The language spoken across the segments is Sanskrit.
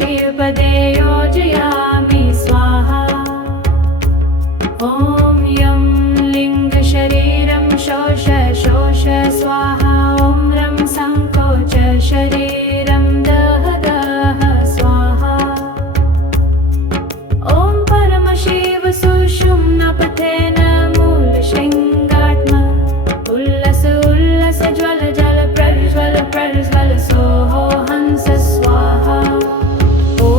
परमशिवपदे योजयामि स्वाहा। ॐ यं लिङ्गशरीरं शोष शोष स्वाहा। ॐ रं सङ्कोच शरीरं दह दह स्वाहा। ॐ परमशिव सुषुम्नापथेन मूलशृङ्गात्मा। उल्लस उल्लस ज्वल जल प्रज्वल प्रज्वल सोहो हंस स्वाहा। ॐ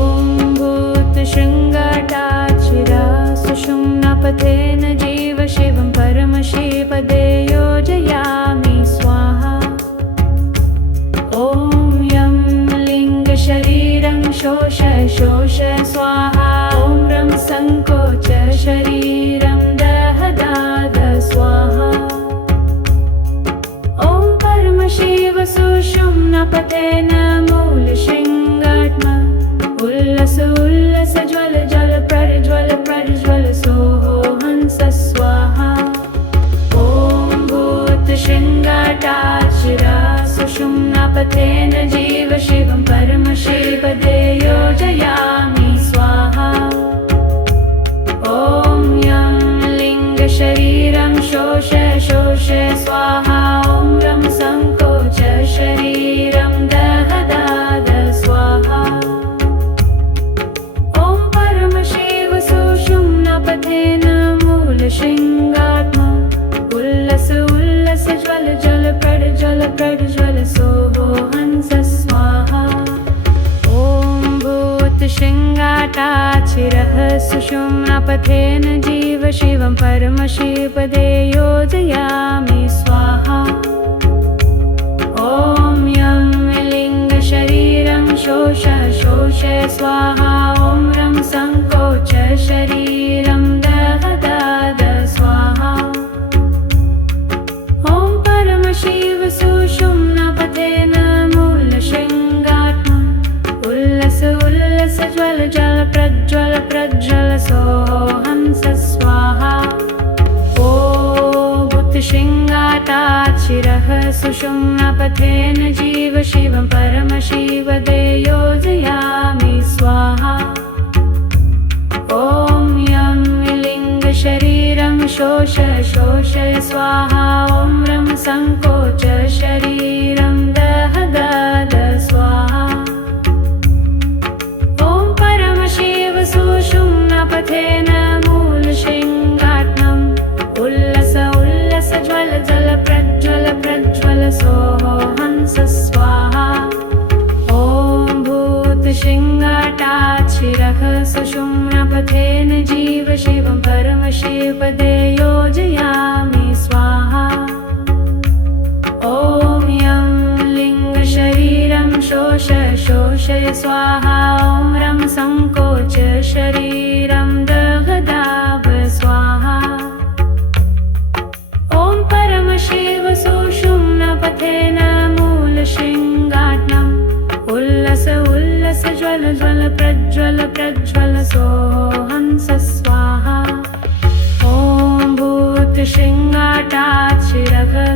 भूतशृङ्गाटाचिरा सुषुम्नापथेन जीव शिवं परमशिवपदे योजयामि स्वाहा। ॐ यं लिङ्गशरीरं शोष शोष स्वाहा। ॐ रं सङ्कोच शरीरं दह दाद स्वाहा। ॐ परमशिव सुषुम्नापथेन मूलशृङ्गात्मा। उल्लस उल्लस ज्वल जल प्रज्वल प्रज्वल सोहो हंस स्वाहा। ॐ भूतशृङ्गाटाचिरा सुषुम्नापथेन जीव शिवं परमशिवपदे योजयामि स्वाहा। ॐ यं लिङ्गशरीरं शोष शोष स्वाहा। ॐ रं सङ्कोच शरीरं दह दाद स्वाहा। ॐ परमशिव सुषुम्नापथेन मूलशृङ्गात्मा। उल्लस उल्लस ज्वल जल प्रज्वल प्रज्वल सोहो हंस स्वाहा। ॐ भूतशृङ्गाटाचिरः सुषुम्नापथेन जीव शिवं परमशिवपदे योजयामि स्वाहा। ॐ यं लिङ्गशरीरं शोष शोष स्वाहा। ॐ रं सङ्कोच शरीरं दह दाद स्वाहा। ॐ परमशिव सुषुम्नापथेन मूलशृङ्गात्मा। उल्लस उल्लस ज्वल जल प्रज्वल प्रज्वल सोहो हंस स्वाहा। ॐ भूतशृङ्गाटाचिरः सुषुम्नापथेन जीव शिवं परमशिवपदे योजयामि स्वाहा। ॐ यं लिङ्गशरीरं शोष शोष स्वाहा। ॐ रं सङ्कोच शरीरं दह दाद स्वाहा। ॐ परमशिव सुषुम्नापथेन मूलशृङ्गात्मम्। उल्लस उल्लस ज्वल जल प्रज्वल प्रज्वल सोहो हंस स्वाहा। ॐ भूतशृङ्गाटाचिरः सुषुम्नापथेन जीव शिवं परमशिवपदे योजयामि स्वाहा। ॐ यं लिङ्गशरीरं शोष शोष स्वाहा। ॐ रं सङ्कोच शरीरं दह दाब स्वाहा। ॐ परमशिव सुषुम्नापथेन मूलशृङ्गात्मम्। उल्लस उल्लस ज्वल ज्वल प्रज्वल प्रज्वल सोहो हंस स्वाहा। ॐ भूतशृङ्गाटाचिरः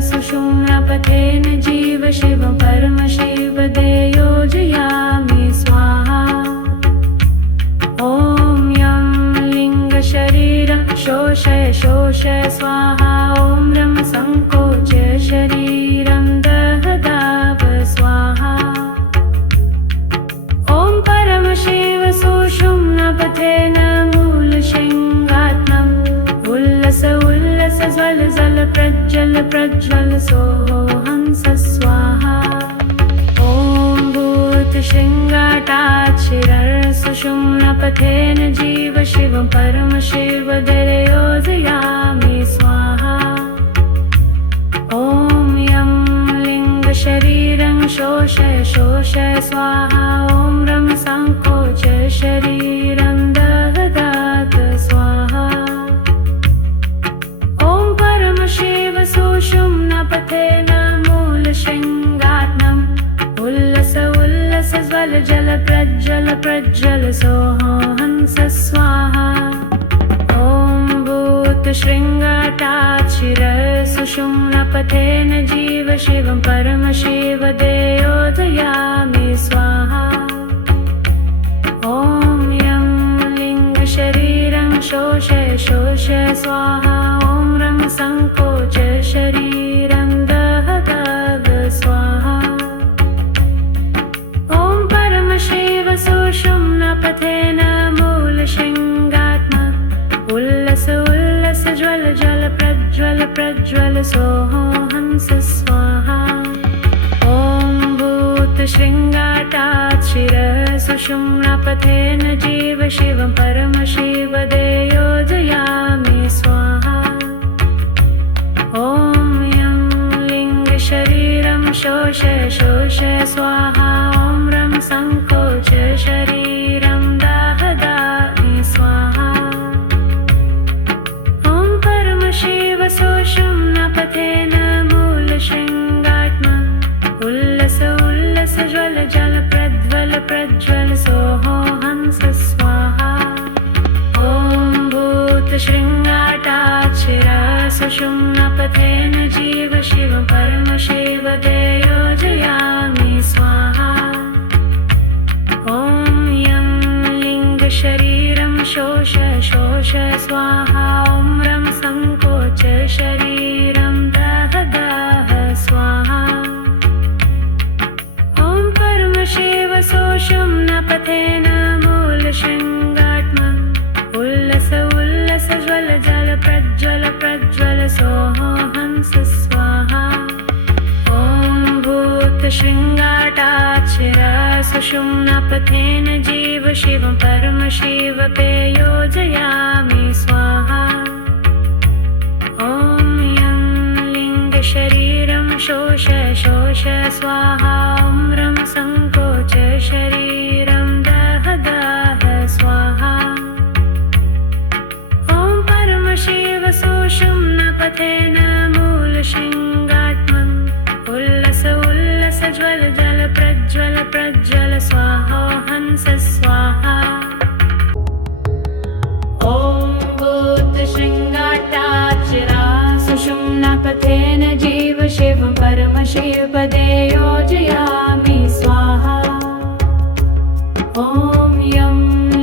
सुषुम्नापथेन जीव शिवं परमशिवपदे योजयामि स्वाहा। ॐ यं लिङ्गशरीरं शोष शोष स्वाहा। ॐ रं सङ्कोच शरीरं दह दाब स्वाहा। ॐ परमशिव सुषुम्नापथेन मूलशृङ्गात्मम्। उल्लस उल्लस ज्वल जल प्रज्वल प्रज्वल सोहो हंस स्वाहा। ॐ भूतशृङ्गाटाचिरः सुषुम्नापथेन जीव शिवं परमशिवपदे योजयामि स्वाहा। ॐ यं लिङ्गशरीरं शोष शोष स्वाहा। ॐ रं सङ्कोच शरीरं दह दाद स्वाहा। ॐ परमशिव सुषुम्नापथेन मूलशृङ्गात्मम्। उल्लस उल्लस ज्वल जल प्रज्वल प्रज्वल सोहो हंस स्वाहा। ॐ भूतशृङ्गाटाचिरः सुषुम्नापथेन जीव शिवं परमशिवपदे योजयामि स्वाहा। ॐ शोषय शोषय स्वाहा ॐ रं संकोच शरीरं दह दह स्वाहा ॐ परमशिव सुषुम्नापथेन मूलशृङ्गात्मा उल्लस उल्लस ज्वल ज्वल प्रज्वल प्रज्वल सोहो हंस स्वाहा ॐ भूतशृङ्गाटात् शिरः सुषुम्नापथेन जीव शिवं परमशिवदे योजयामि स्वाहा ॐ यं लिङ्गशरीरं शोषय शोषय स्वाहा ॐ रं संकोच शरीरं दाह दाहि स्वाहा ॐ परमशिव सुषुम्नापथेन मूलशृङ्गात्मा उल्लस उल्लस ज्वल जल प्रज्वल प्रज्वल सोहो हंस स्वाहा ॐ भूतशृङ्गाटात् शिरः सुषुम्नापथेन जीव शिवं परमशिवदे योजयामि स्वाहा ॐ यं लिङ्गशरीरं शोषय शोषय स्वाहा ॐ रं संकोच शरीरं दह दह स्वाहा ॐ परमशिव सुषुम्नापथेन मूलशृङ्गात्मा उल्लस उल्लस ज्वल जल प्रज्वल प्रज्वल सोहो हंस स्वाहा ॐ भूतशृङ्गाटात् शिरः सुषुम्नापथेन जीव शिवं परमशिवपे योजयामि स्वाहा ॐ यं लिङ्गशरीरं शोषय शोषय स्वाहा ॐ रं संकोच शरीरं दह दह स्वाहा ॐ परमशिव सुषुम्नापथेन मूलशृङ्गात्मम् उल्लस उल्लस ज्वल जल प्रज्वल प्रज्वल स्वाहा हंस स्वाहा ॐ भूतशृङ्गाटात् शिरः सुषुम्नापथेन जीव शिवं परमशिवपदे योजयामि स्वाहा ॐ यं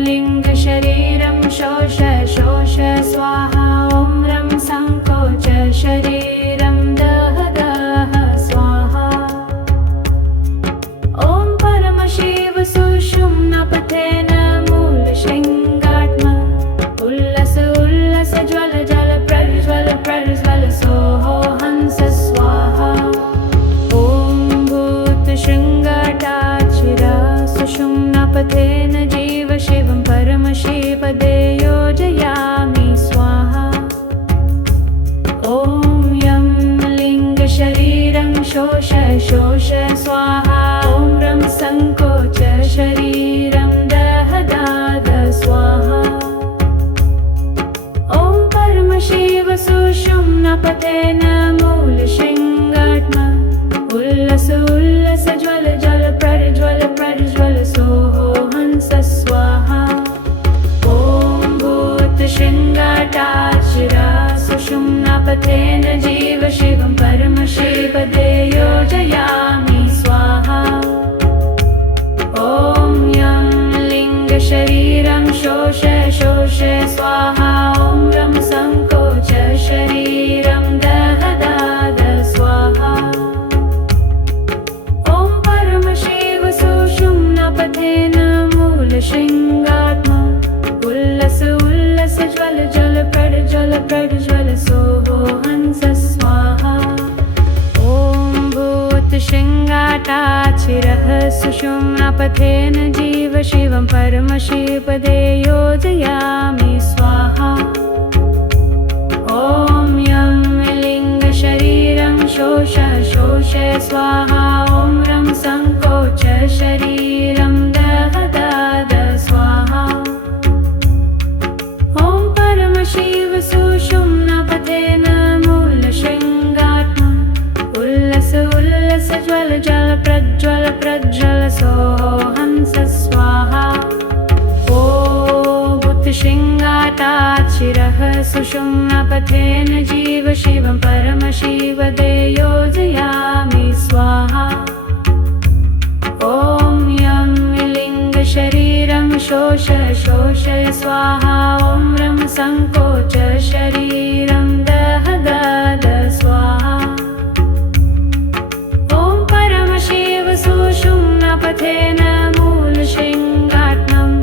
लिङ्गशरीरं शोषय शोषय स्वाहा ॐ रं संकोच शरीरं दह दह स्वाहा ॐ परमशिव सुषुम्नापथेन मूलशृङ्गात्मा उल्लस उल्लस ज्वल जल प्रज्वल प्रज्वल सोहो हंस स्वाहा ॐ भूतशृङ्गाटात् शिरः सुषुम्नापथेन जीव शिवं परमशिवपदे योजयामि स्वाहा ॐ यं लिङ्गशरीरं शोषय शोषय स्वाहा ॐ रं संकोच शरीरं दह दह स्वाहा ॐ परमशिव सुषुम्नापथेन मूलशृङ्गात्मा उल्लस उल्लस ज्वल जल प्रज्वल प्रज्वल सोहो हंस स्वाहा ॐ भूतशृङ्गाटात् शिरः सुषुम्नापथेन जीव शिवं परमशिवपदे योजयामि स्वाहा ॐ यं लिङ्गशरीरं शोषय शोषय स्वाहा ॐ रं संकोच शरीरं दह दह स्वाहा ॐ परमशिव सुषुम्नापथेन मूलशृङ्गात्मा उल्लस उल्लस ज्वल जल प्रज्वल प्रज्वल सोहो हंस स्वाहा ॐ भूतशृङ्गाटात् शिरः सुषुम्नापथेन जीव शिवं परमशिवपदे योजयामि स्वाहा ॐ यं लिङ्गशरीरं शोषय शोषय स्वाहा ॐ रं संकोच शरीरं दह दह स्वाहा ॐ परमशिव सुषुम्नापथेन मूलशृङ्गात्मा उल्लस उल्लस ज्वल जल प्रज्वल प्रज्वल सोहो हंस स्वाहा ॐ भूतशृङ्गाटात् शिरः सुषुम्नापथेन जीव शिवं परमशिवदे योजयामि स्वाहा ॐ यं लिङ्गशरीरं शोषय शोषय स्वाहा ॐ रं संकोच शरीरं दह दद स्वाहा ॐ परमशिव सुषुम्नापथेन मूलशृङ्गात्मम्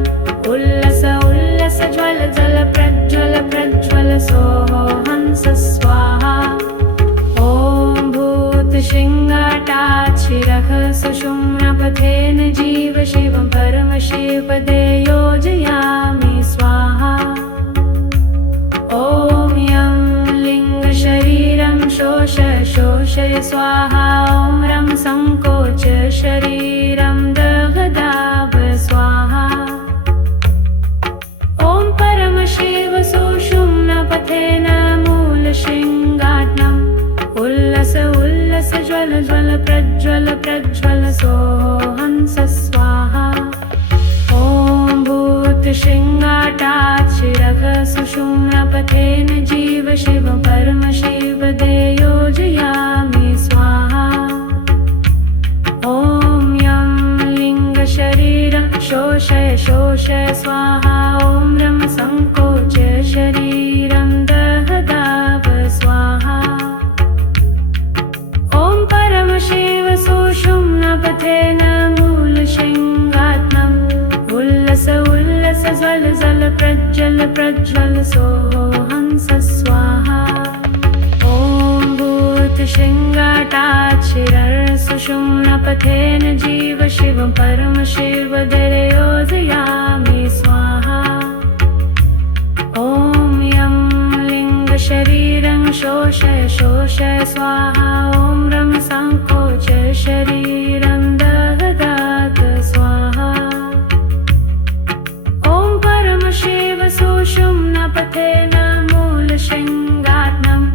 उल्लस उल्लस ज्वल जल प्रज्वल प्रज्वल सोहो हंस स्वाहा ॐ भूतशृङ्गाटाच्छिरः सुषुम्नापथेन जीव शिवं परमशिवपदे योजयामि स्वाहा ॐ यं लिङ्गशरीरं शोषय स्वाहा ॐ रं संकोच शरीरं दगदाभ स्वाहा ॐ परमशिव सुषुम्नापथेन मूलशृङ्गात्मम् उल्लस उल्लस ज्वल ज्वल प्रज्वल प्रज्वल सोहो हंस स्वाहा ॐ भूतशृङ्गाटाच्छिरः सुषुम्नापथेन जीव शिवं परमशिवपदे योजयामि स्वाहा ॐ यं लिङ्गशरीरं शोषय स्वाहा ॐ रं संकोच शरीरं दहदाभ स्वाहा ॐ परमशिव सुषुम्नापथेन मूलशृङ्गात्मम् उल्लस उल्लस ज्वल जल प्रज्वल प्रज्वल सोहो हंस स्वाहा ॐ भूतशृङ्गाटाच्छिरः सुषुम्नापथेन जीव शिवं परमशिवपदे योजयामि स्वाहा ॐ यं लिङ्गशरीरं शोषय स्वाहा ॐ रं संकोच शरीरं दहदाद स्वाहा ॐ परमशिव सुषुम्नापथेन मूलशृङ्गात्मम्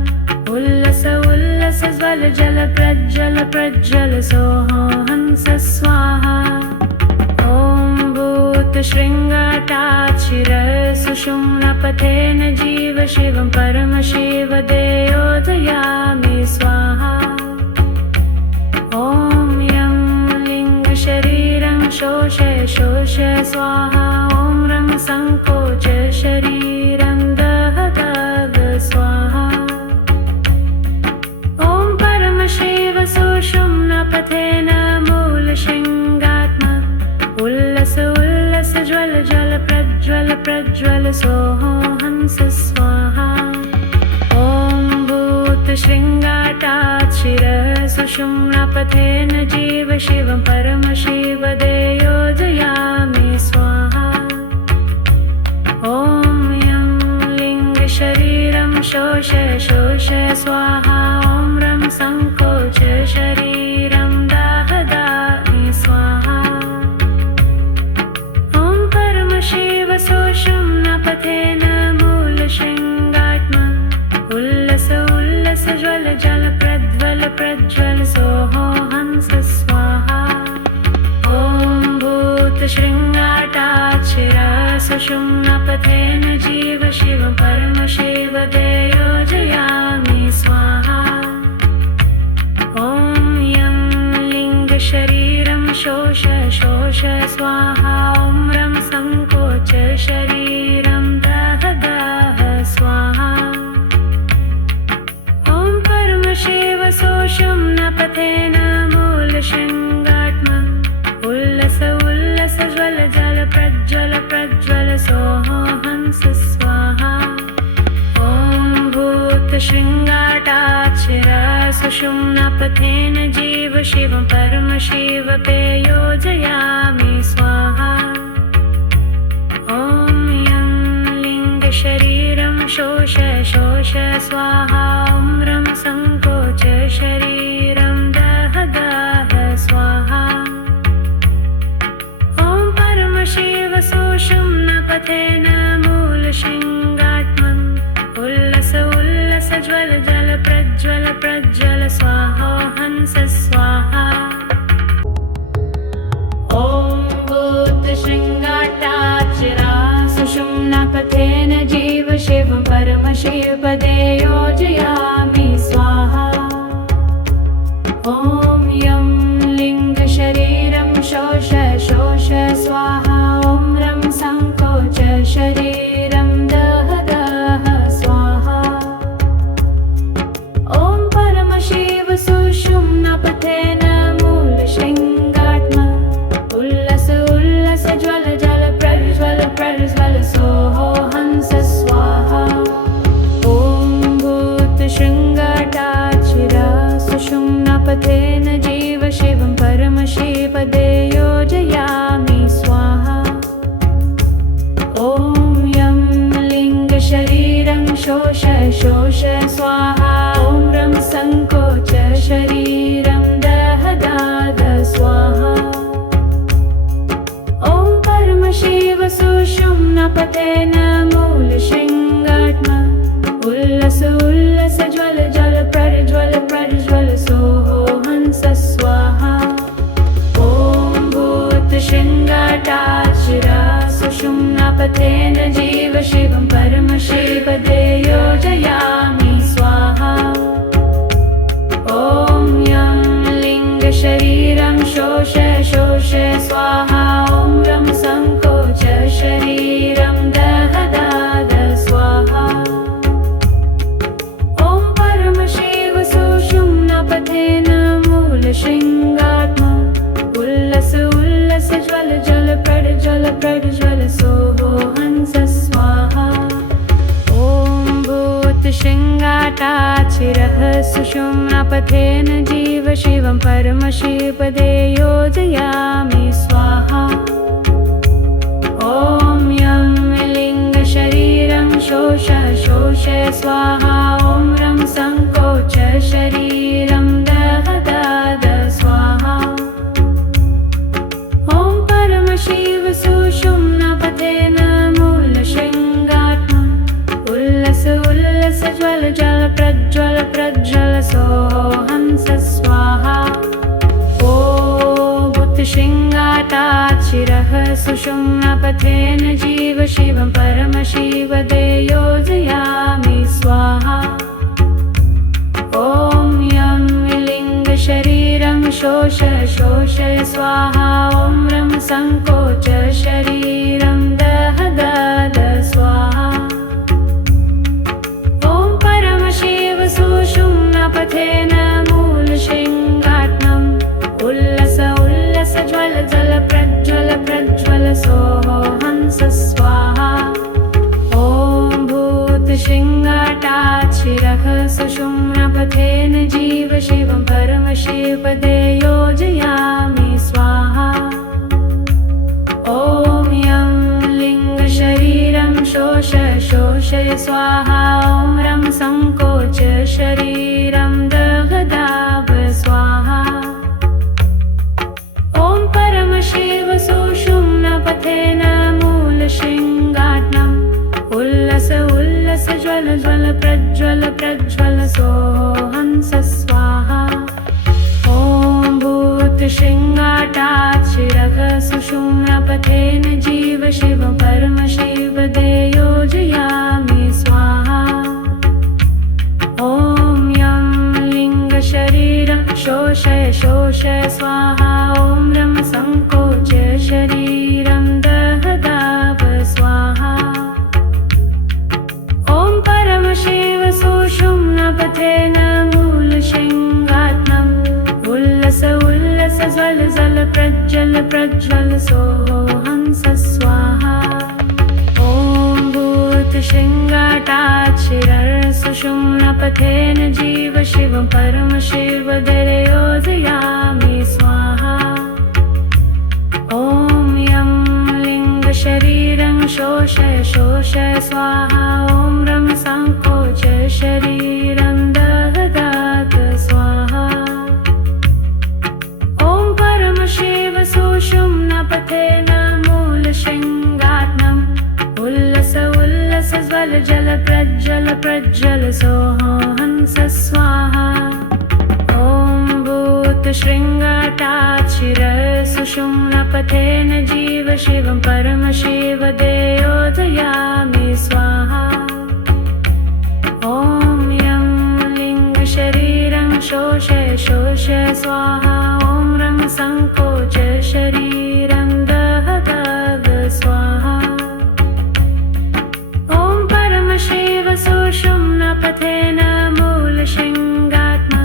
उल्लस उल्लस ज्वल जल प्रज्वल प्रज्वल सोहो हंस स्वाहा ॐ भूतशृङ्गाटाच्छिरः सुषुम्नापथेन जीव शिवं परमशिवपदे योजयामि स्वाहा ॐ यं लिङ्गशरीरं शोषय स्वाहा ॐ रं संकोच शरीरं दहदाद स्वाहा ॐ परमशिव सुषुम्नापथेन मूलशृङ्गात्मम् उल्लस उल्लस ज्वल ज्वल प्रज्वल प्रज्वल सोहो हंस स्वाहा ॐ भूतशृङ्गाटाच्छिरः सुषुम्नापथेन जीव शिवं परमशिवपदे योजयामि स्वाहा ॐ यं लिङ्गशरीरं शोषय स्वाहा ॐ रं संकोच शरीरं दहदामि स्वाहा ॐ परमशिव सुषुम्नापथेन मूलशृङ्गात्मम् उल्लस उल्लस ज्वल जल प्रज्वल प्रज्वल सोहो हंस स्वाहा ॐ भूतशृङ्गाटाच्छिरः सुषुम्नापथेन जीव शिवं परमशिवपदे योजयामि स्वाहा ॐ यं लिङ्गशरीरं शोषय स्वाहा ॐ रं संकोच शरीरं दहदाह स्वाहा ॐ परमशिव सुषुम्नापथेन मूलशृङ्गात्मम् उल्लस उल्लस ज्वल जल प्रज्वल प्रज्वल सोहो हंस स्वाहा ॐ भूतशृङ्गाटाच्छिरः सुषुम्नापथेन जीव शिवं परमशिवपदे योजयामि स्वाहा ॐ यं लिङ्गशरीरं शोषय स्वाहा ॐ रं संकोच शरीरं दहदाह स्वाहा ॐ परमशिव सुषुम्नापथेन मूलशृङ्गात्मम् उल्लस उल्लस ज्वल जल प्रज्वल प्रज्वल स्वाहा हंस स्वाहा ॐ भूतशृङ्गाटाच्छिरः सुषुम्नापथेन जीव शिवं परमशिवपदे योजयामि शिरा सुषुम्नापथेन जीव शिवं परमशिवपदे योजयामि स्वाहा। ॐ यं लिङ्गशरीरं शोष स्वाहा। ॐ रं सङ्कोच शरीरं दहदाद स्वाहा। ॐ परमशिव सुषुम्नापथेन मूलशृङ्गात्मा उल्लस उल्लस ज्वल ज्वल प्रज्वल प्रज्वल सोहो हंस स्वाहा। ॐ भूतशृङ्गाटाशिरा सुषुम्नापथेन जीव शिवं परमशिवपदे योजयामि स्वाहा। ॐ यं लिङ्गशरीरं शोष स्वाहा। ॐ रं सङ्कोच शरीरं दहदाद स्वाहा। ॐ परमशिव सुषुम्नापथेन मूलशृङ्गात्मा उल्लस उल्लस ज्वल ज्वल प्रज्वल प्रज्वल सोहो हंस स्वाहा। ॐ भूतशृङ्गाटाच्छिरः सुषुम्नापथेन जीव शिवं परमशिवपदे योजयामि स्वाहा। ॐ यं लिङ्गशरीरं शोष स्वाहा। ॐ रं सङ्कोच शरीरं दहदाद स्वाहा। ॐ परमशिव सुषुम्नापथेन मूलशृङ्गात्मा उल्लस उल्लस ज्वल ज्वल प्रज्वल प्रज्वल सोहो हंस स्वाहा। ॐ भूतशृङ्गाटाच्छिरः सुषुम्नापथेन जीव शिवं परमशिवपदे योजयामि स्वाहा। ॐ यं लिङ्गशरीरं शोष स्वाहा। ॐ रं सङ्कोच शरीरं दहदाद स्वाहा। ॐ परमशिव सुषुम्नापथेन मूलशृङ्गात्मम् उल्लस उल्लस ज्वल ज्वल प्रज्वल प्रज्वल सोहो हंस स्वाहा। ॐ भूतशृङ्गाटाच्छिरः सुषुम्नापथेन जीव शिवं परमशिवपदे योजयामि स्वाहा। ॐ यं लिङ्गशरीरं शोष स्वाहा। ॐ रं सङ्कोच शरीरं दहदाद स्वाहा। ॐ परमशिव सुषुम्नापथेन मूलशृङ्गात्मम् उल्लस उल्लस ज्वल ज्वल प्रज्वल प्रज्वल सोहो हंस स्वाहा। ॐ भूतशृङ्गाटाच्छिरः सुषुम्नापथेन जीव शिवं परमशिवपदे योजयामि स्वाहा। ॐ यं लिङ्गशरीरं शोष स्वाहा। ॐ रं सङ्कोच शरीरं दहदाद स्वाहा। ॐ परमशिव सुषुम्नापथेन मूलशृङ्गात्मम् उल्लस उल्लस ज्वल ज्वल प्रज्वल प्रज्वल सोहो हंस स्वाहा। ॐ भूतशृङ्गाटाच्छिरः सुषुम्नापथेन जीव शिवं परमशिवपदे योजयामि स्वाहा। ॐ यं लिङ्गशरीरं शोष स्वाहा। ॐ रं सङ्कोच शरीरं दहदाद स्वाहा। ॐ परमशिव सुषुम्नापथेन मूलशृङ्गात्मम् उल्लस उल्लस ज्वल जल प्रज्वल प्रज्वल सोहो हंस स्वाहा। ॐ भूतशृङ्गाटाच्छिरः सुषुम्नापथेन जीव शिवं परमशिवपदे योजयामि स्वाहा। ॐ यं लिङ्गशरीरं शोष स्वाहा। ॐ रं सङ्कोच शरीरं दहदाद स्वाहा। ॐ परमशिव सुषुम्नापथेन मूलशृङ्गात्मा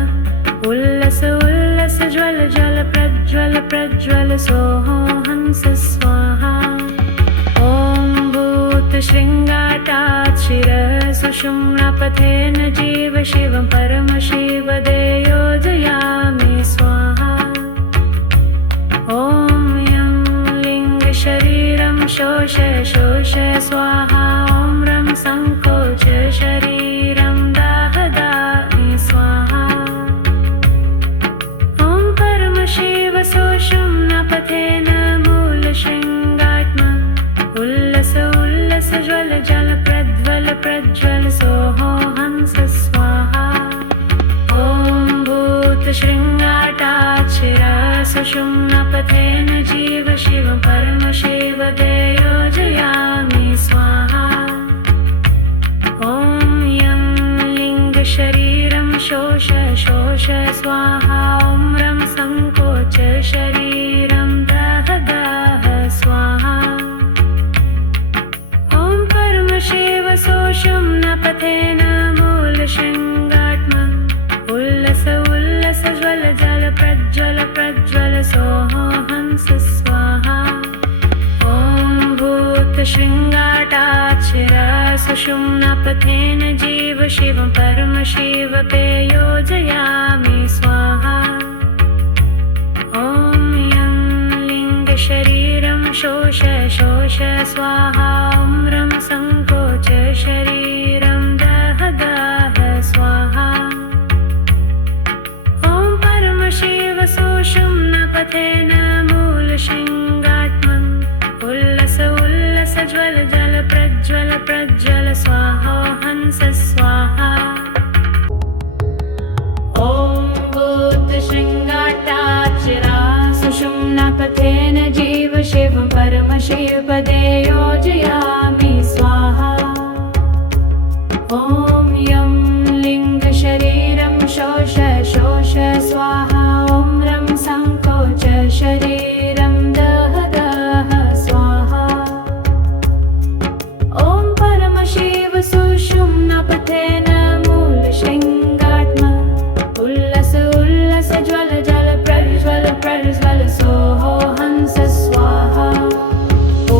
उल्लस उल्लस ज्वल ज्वल प्रज्वल प्रज्वल सोहो हंस स्वाहा। ॐ भूतशृङ्गाटाच्छिरः सुषुम्नापथेन जीव शिवं परमशिवपदे शोष शोष स्वाहा ॐ रं संकोच शरीरं दह दह स्वाहा ॐ परमशिव शोषं न पथेन मूलशृङ्गात्मन् उल्लस उल्लस ज्वल जल प्रज्वल प्रज्वल सोहो हंस स्वाहा ॐ भूतशृङ्गाटाक्षिरा सुषुम्नापथेन जीव शिवं परमशिव पे योजयामि स्वाहा ॐ यं लिङ्गशरीरं शोष शोष स्वाहा ॐ रं संकोच शरीरं दह दह स्वाहा ॐ परमशिव सुषुम्नापथेन मूलशृङ्गात्मन् उल्लस उल्लस ज्वल जल प्रज्वल प्रज्वल स्वाहा हंस स्वाहा ॐ भूतशृङ्गाटाक्षिरा सुषुम्नापथेन जीव शिवं परमशिवपदे योजयामि स्वाहा ॐ यं लिङ्गशरीरं शोष शोष स्वाहा ॐ रं संकोच शरीरं दह दह स्वाहा ॐ परमशिव सुषुम्नापथेन मूलशृङ्गात्मन् उल्लस उल्लस ज्वल जल प्रज्वल प्रज्वल सोहो हंस स्वाहा ॐ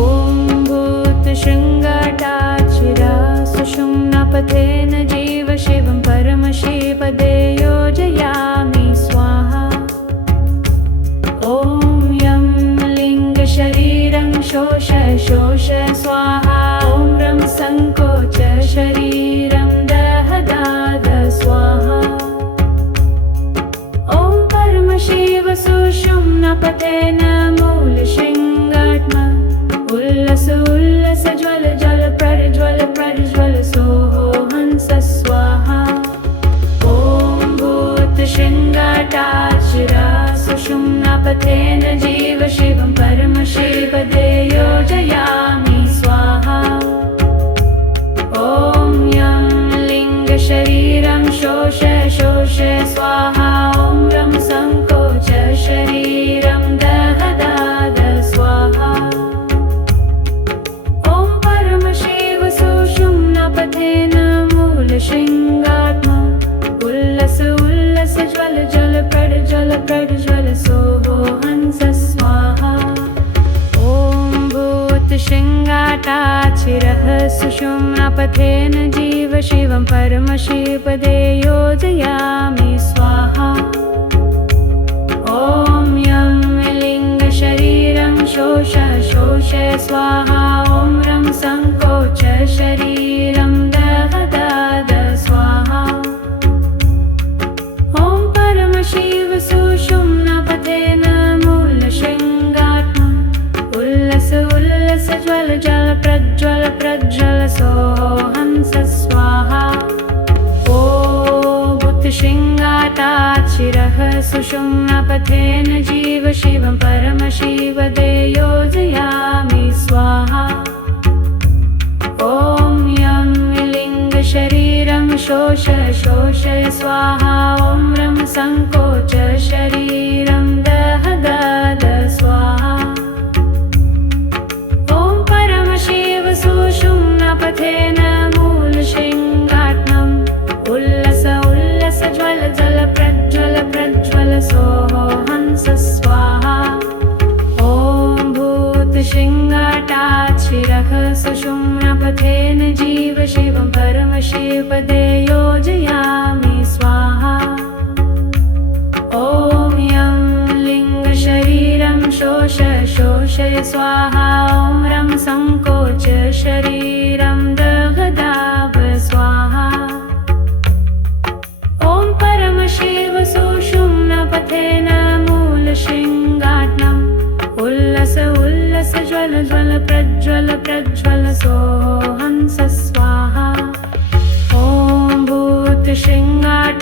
भूतशृङ्गाटाक्षिरा सुषुम्नापथेन जीव शिवं परमशिवपदे योजयामि स्वाहा ॐ यं लिङ्गशरीरं शोष शोष स्वाहा ॐ रं संकोच शरीरं दह दह स्वाहा ॐ परमशिव सुषुम्नापथेन मूलशृङ्गात्मन् उल्लस उल्लस ज्वल जल प्रज्वल प्रज्वल सोहो हंस स्वाहा ॐ भूतशृङ्गाटाक्षिरा सुषुम्नापथेन जीव शिवं परमशिवपदे योजयामि स्वाहा ॐ यं लिङ्गशरीरं शोष शोष स्वाहा ॐ रं संकोच शरीरं दह दह स्वाहा ॐ परमशिव सुषुम्नापथेन मूलशृङ्गात्मन् उल्लस उल्लस ज्वल जल प्रज्वल प्रज्वल सोहो हंस स्वाहा ॐ भूतशृङ्गाटाक्षिरः सुषुम्नापथेन जीव शिवं परमशिवपदे योजयामि स्वाहा ॐ यं लिङ्गशरीरं शोष शोष स्वाहा ॐ रं संकोच शरीरं दह दह स्वाहा ॐ परमशिव सुषुम्नापथेन मूलशृङ्गात्मन् उल्लस उल्लस ज्वल जल प्रज्वल प्रज्वल सोहो हंस स्वाहा ॐ भूतशृङ्गाटाक्षिरः सुषुम्नापथेन जीव शिवं परमशिवपदे योजयामि स्वाहा ॐ यं लिङ्गशरीरं शोष शोष स्वाहा ॐ रं संकोच शरीरं दह दह स्वाहा ॐ परमशिव सुषुम्नापथेन मूलशृङ्गात्मन् उल्लस उल्लस ज्वल जल प्रज्वल प्रज्वल सोहो हंस स्वाहा ॐ भूतशृङ्गाटाक्षिरः सुषुम्नापथेन जीव शिवं परमशिवपदे योजयामि स्वाहा ॐ यं लिङ्गशरीरं शोष शोष स्वाहा ॐ रं संकोच शरीरं दह दह स्वाहा ॐ परमशिव सुषुम्नापथेन मूलशृङ्गात्मन् उल्लस उल्लस ज्वल ज्वल प्रज्वल प्रज्वल सोहो हंस स्वाहा ॐ भूतशृङ्गाटाक्षिरः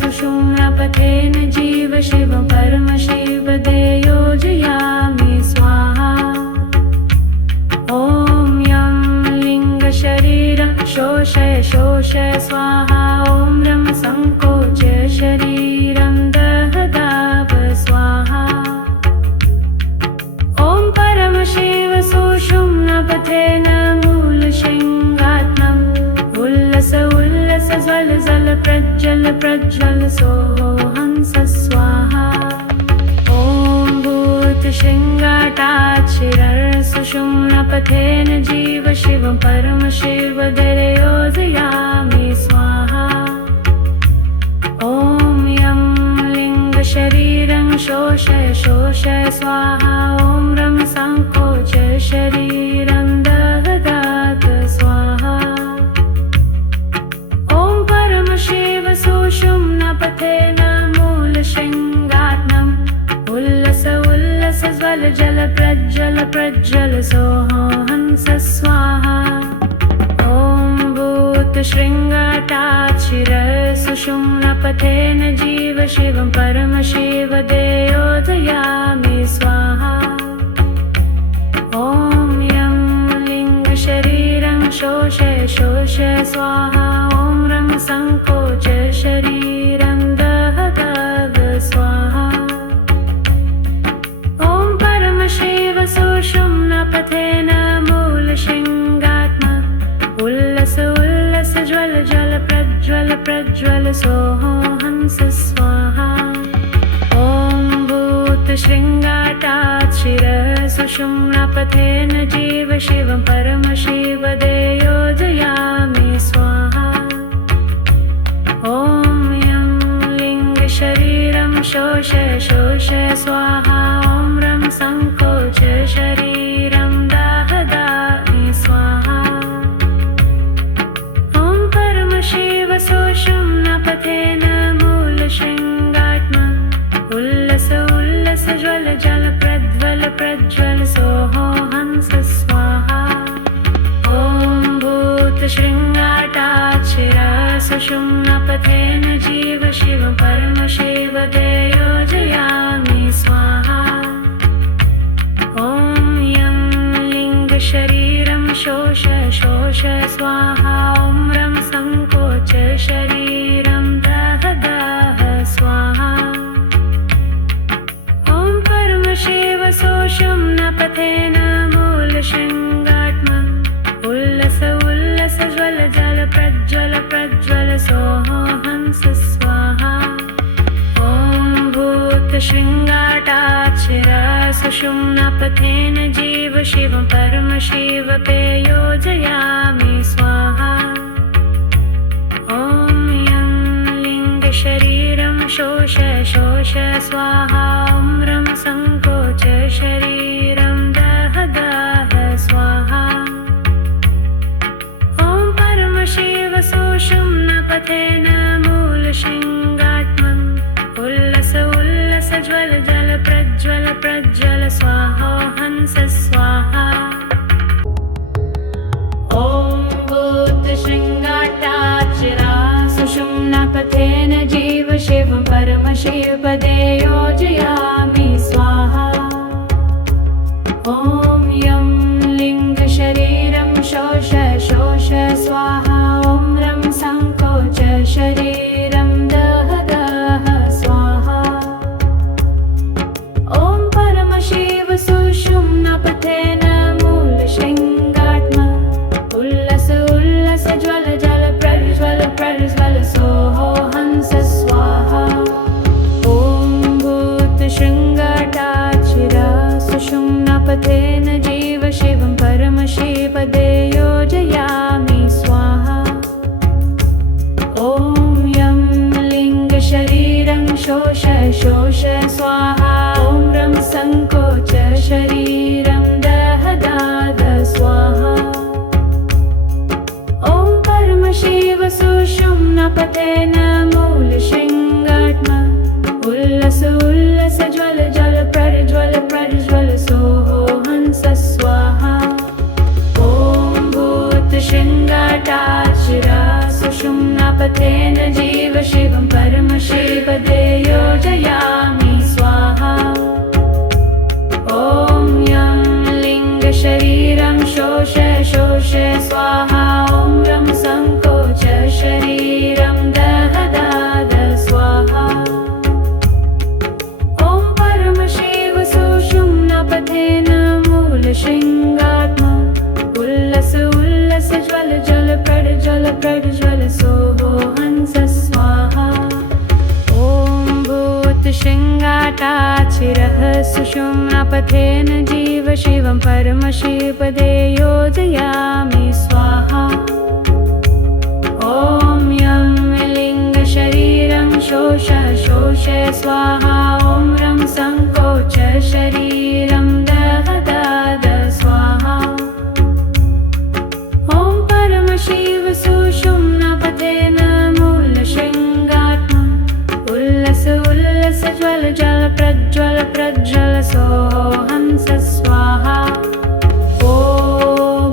सुषुम्नापथेन जीव शिवं परमशिवपदे योजयामि स्वाहा ॐ यं प्रज्वल सोहो हंस स्वाहा। ॐ भूतशृङ्गाटाक्षिरसुषुम्नपथेन जीव शिवं परमशिवदरे योजयामि स्वाहा। ॐ यं लिङ्गशरीरं शोषय शोषय स्वाहा। ॐ रं सङ्कोचय शरीरं दहदात स्वाहा। ॐ परमशिव सुषुम्नपथेन मूलशृङ्गात्मम् उल्लस उल्लस ज्वल जल प्रज्वल प्रज्वल सोहो हंस स्वाहा। ॐ भूतशृङ्गाटाक्षिरसुषुम्नपथेन जीव शिवं परमशिवदे योजयामि स्वाहा। ॐ यं लिङ्गशरीरं शोषय शोषय स्वाहा। ॐ रं सङ्कोचय शरीरं दहदाद स्वाहा। ॐ परमशिव सुषुम्नपथेन मूलशृङ्गात्म उल्लस उल्लस ज्वल जल प्रज्वल प्रज्वल सोहो हंस स्वाहा। ॐ भूतशृङ्गाटाक्षिरसुषुम्नपथेन जीव शिवं परमशिवदे योजयामि स्वाहा। ॐ यं लिङ्गशरीरं शोषय शोषय स्वाहा। ॐ रं सङ्कोचय शरीरं दहदामि स्वाहा। ॐ परमशिव सुषुम्नपथेन मूलशृङ्गात्म उल्लस उल्लस ज्वल जल प्रज्वल प्रज्वल सोहो हंस स्वाहा। ॐ भूतशृङ्गाटाक्षिरसुषुम्नपथेन जीव शिवं परमशिवदे योजयामि स्वाहा। ॐ यं लिङ्गशरीरं शोषय शोषय स्वाहा। ॐ रं सङ्कोचय शरीरं दहदाह स्वाहा। ॐ परमशिव सुषुम्नपथेन मूलशृङ्गात्म उल्लस उल्लस ज्वल जल प्रज्वल प्रज्वल सोहो हंस स्वाहा। ॐ भूतशृङ्गाटाक्षिरसुषुम्नपथेन जीव शिवं परमशिवदे योजयामि स्वाहा। ॐ यं लिङ्गशरीरं शोषय शोषय स्वाहा। ॐ रं सङ्कोचय शरीरं दहदाह स्वाहा। ॐ परमशिव सुषुम्नपथेन मूलशृङ्गात्मम् उल्लस उल्लस ज्वल जल प्रज्वल प्रज्वल स्वाहा हंस स्वाहा। ॐ भूतशृङ्गाटाक्षिरसुषुम्नपथेन जीव शिवं परमशिवदे योजयामि स्वाहा। ॐ यं लिङ्गशरीरं शोषय शोषय स्वाहा। ॐ रं सङ्कोचय शरीरं दहदाह स्वाहा। ॐ परमशिव सुषुम्नपथेन मूलशृङ्गात्म उल्लस उल्लस ज्वल जल प्रज्वल प्रज्वल सोहो हंस स्वाहा। ॐ भूतशृङ्गाटाक्षिरसुषुम्नपथेन जीव शिवं परमशिवदे योजयामि स्वाहा। ॐ यं लिङ्गशरीरं शोषय शोषय स्वाहा। ॐ रं सङ्कोचय शरीरं दहदाद स्वाहा। ॐ परमशिव सुषुम्नपथेन मूलशृङ्गात्म उल्लस उल्लस ज्वल जल प्रज्वल प्रज्वल सोहो हंस स्वाहा। ॐ भूतशृङ्गाटाक्षिरसुषुम्नपथेन जीव शिवं परमशिवदे योजयामि स्वाहा। ॐ यं लिङ्गशरीरं शोषय शोषय स्वाहा। ॐ रं सङ्कोचय शरीरं दहदाद स्वाहा। ॐ परमशिव सुषुम्नपथेन मूलशृङ्गात्म उल्लस उल्लस ज्वल जल प्रज्वल प्रज्वल सोहो हंस स्वाहा। सुषुम्नापथेन जीव शिवं परमशिवपदे योजयामि स्वाहा। ॐ यं लिङ्गशरीरं शोष शोष स्वाहा। ॐ रं सङ्कोच शरीरं दह दाद स्वाहा। ॐ परमशिव सुषुम्नापथेन मूलशृङ्गात्मम् उल्लस उल्लस ज्वल जल प्रज्वल प्रज्वल सोऽहंस स्वाहा। ॐ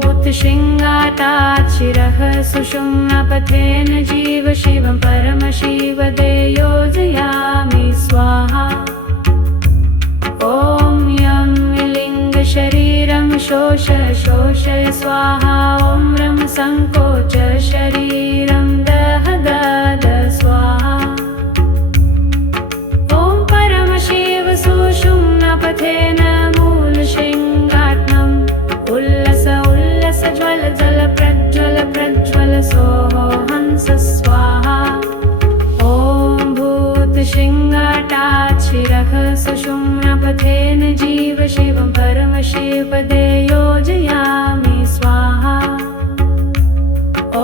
भूतशृङ्गाटात् शिरः सुषुम्नापथेन जीव शिवं परमशिवदे योजयामि स्वाहा। ॐ यं लिङ्गशरीरं शोष शोष स्वाहा। ॐ रं सङ्कोच शरीरं दह दाद स्वाहा। ॐ परमशिव सुषुम्नापथेन मूलशृङ्गात्मम् उल्लस उल्लस ज्वल जल प्रज्वल प्रज्वल सोऽहंस स्वाहा। ॐ भूतशृङ्गाटात् शिरः सुषुम्नापथेन जीव शिवं परमशिवपदे योजयामि स्वाहा। ॐ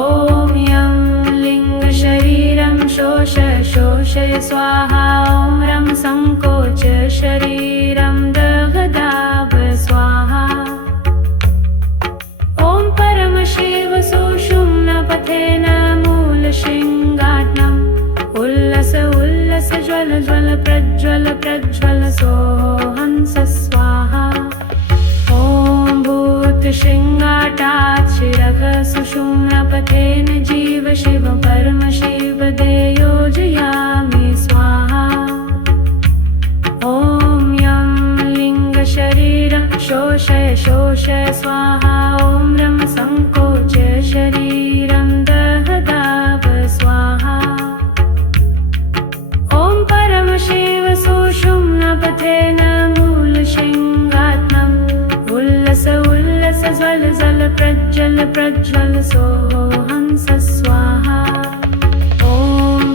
यं लिङ्गशरीरं शोष शोष स्वाहा। ॐ रं सङ्कोच शरीरं दह दाब स्वाहा। ॐ परमशिव सुषुम्नापथेन मूलशृङ्गात्मम् उल्लस उल्लस ज्वल ज्वल प्रज्वल प्रज्वल सोऽहंस स्वाहा। ॐ भूतशृङ्गाटात् शिरः सुषुम्नापथेन जीव शिवं परमशिवदे योजयामि स्वाहा। ॐ यं लिङ्गशरीरं शोष शोष स्वाहा। ॐ रं सङ्कोच शरीरं दह दाब स्वाहा। ॐ परमशिव सुषुम्नापथेन मूलशृङ्गात्मम् उल्लस उल्लस ज्वल जल प्रज्वल प्रज्वल सोऽहंस स्वाहा। ॐ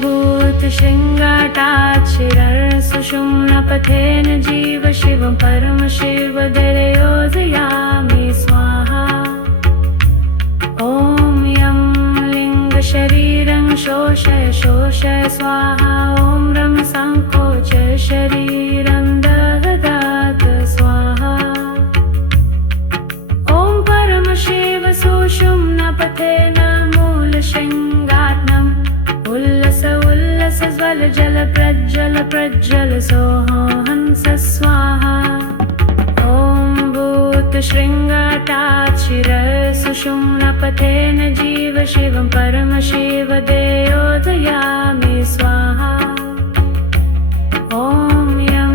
भूतशृङ्गाटात् शिरः सुषुम्नापथेन जीव शिवं परमशिवदे योजयामि स्वाहा। ॐ यं लिङ्गशरीरं शोष शोष स्वाहा। ॐ रं सङ्कोच शरीरं दह दाद स्वाहा। ॐ परमशिव सुषुम्नापथेन मूलशृङ्गात्मम् उल्लस उल्लस ज्वल जल प्रज्वल प्रज्वल सोऽहंस स्वाहा। ॐ भूतशृङ्गाटात् शिरः सुषुम्नापथेन जीव शिवं परमशिवदे योजयामि स्वाहा। ॐ यं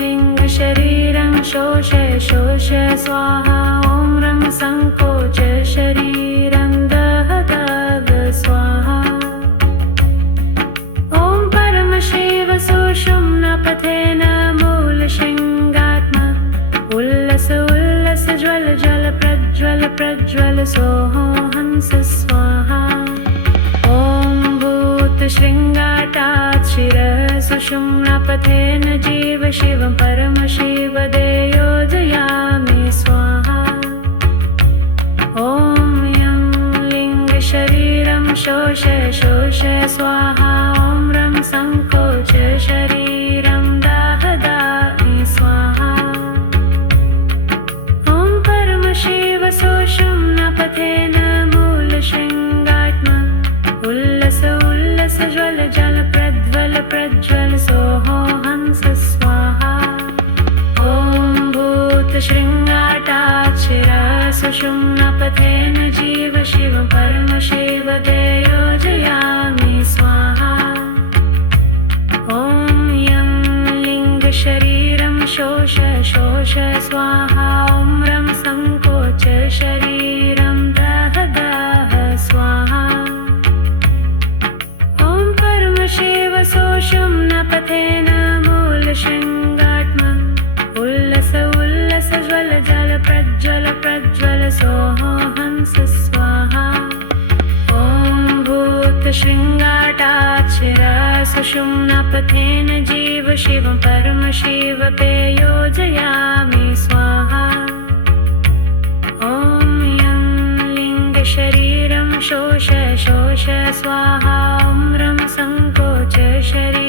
लिङ्गशरीरं शोष शोष स्वाहा। ॐ रं सङ्कोच शरीरं दह दाब स्वाहा। ॐ परमशिव सुषुम्नापथेन मूलशृङ्गात्मम् उल्लस उल्लस ज्वल जल प्रज्वल प्रज्वल सोऽहंस स्वाहा। ॐ भूतशृङ्गाटात् शिरः सुषुम्नापथेन जीव शिवं परमशिवदे योजयामि स्वाहा। ॐ यं लिङ्गशरीरं शोष शोष स्वाहा। ॐ रं सङ्कोच शरीरं दह दामि स्वाहा। ॐ परमशिव सुषुम्नापथेन मूलशृङ्गात्मम् उल्लस उल्लस ज्वल जल प्रज्वल प्रज्वल सोऽहंस स्वाहा। ॐ भूतशृङ्गाटात् शिरः सुषुम्नापथेन जीव शिवं परमशिवदे योजयामि स्वाहा। ॐ यं लिङ्गशरीरं शोष शोष स्वाहा। ॐ रं सङ्कोच शरीरं दह दाह स्वाहा। ॐ परमशिव सुषुम्नापथेन मूलशृङ्गात्मम् उल्लस उल्लस ज्वल जल प्रज्वल प्रज्वल सोऽहंस स्वाहा। ॐ भूतशृङ्गाटात् शिरः सुषुम्नापथेन जीव शिवं परमशिवपे योजयामि स्वाहा। ॐ यं लिङ्गशरीरं शोष शोष स्वाहा। ॐ रं सङ्कोच शरीरं